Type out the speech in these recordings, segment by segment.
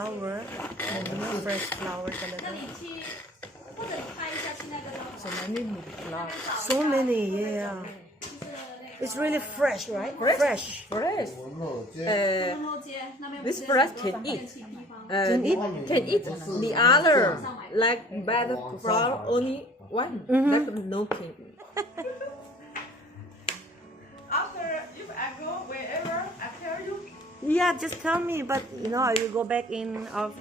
flower. Fresh flower talaga. So many, yeah. It's really fresh, right? Fresh. This bread can eat. Can eat? Can eat. The other, like bad flour, only one. Like no can eat. After, if I go wherever, I tell you. Yeah, just tell me, but I will go back in of.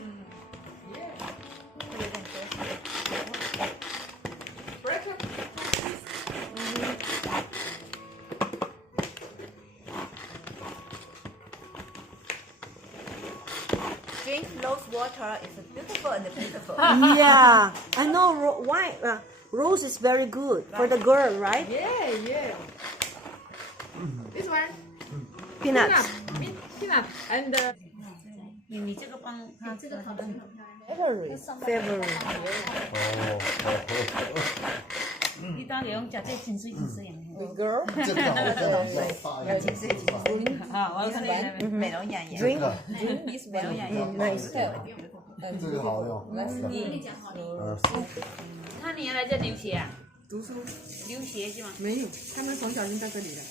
Drink rose water is beautiful and beautiful. Yeah, I know. Why? Rose is very good for the girl, right? Yeah. This one. Peanuts. Peanut. And 你这个帮他这个烤的 February. 你当然用吃这清水清水样。 the girl. 这个好像要清水清水。啊，我是美容养颜。Drink. Drink 美容养颜。 Nice. 这个好用。那你原来在流血啊？读书流血是吗？没有，他们从小就在这里的。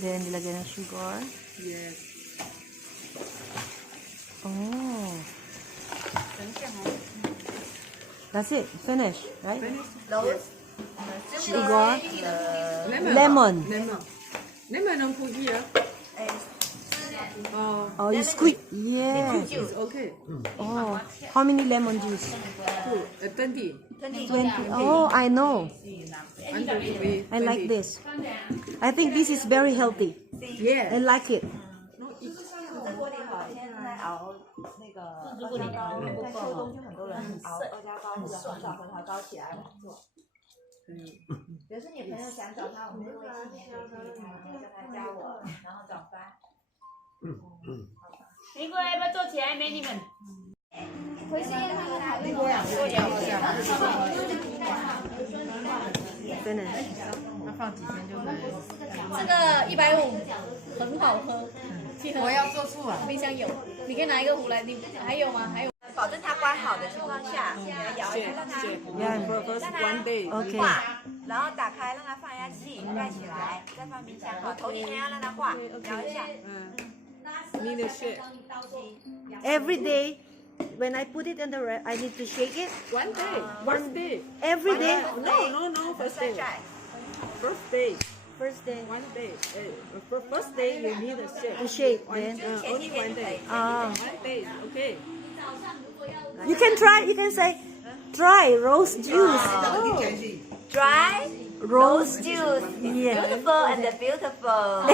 Then nilagyan ng sugar. Yes. Oh. That's it. Finish, right? Rose. Sugar. Lemon. Lemon. Lemon don't put here. Oh, Oh, you squeeze. Yeah. it's okay. Oh, how many lemon juice? 20. 20. Oh, I know. Under we. I like this. I think this is very healthy. Yeah. I like it. 在锅里好，现在在熬那个阿胶糕，在秋冬就很多人熬阿胶糕或者红枣核桃糕起来做。比如说你朋友想找他，我们就会今年就可以叫他加我，然后找发。玫瑰要不要做起来？美女们。回去让他们拿那个两个Finish. 那放几天就可以。这个150，很好喝。我要做醋啊。冰箱有，你可以拿一个壶来。你还有吗？还有。保证它刮好的情况下，摇一下让它 Yeah. First one day. Okay. 化，然后打开让它放下气，盖起来，再放冰箱。好，头几天要让它化，摇一下。Need a shake. Every day, when I put it in the I need to shake it. One day. One day. Every day. No. First day. First day. First day. One day. First day you need a shake. To shake. One, Then. only one day. Ah. One day. Okay. You can try. You can say, try rose juice. Dry Rose juice is Yeah. beautiful and beautiful.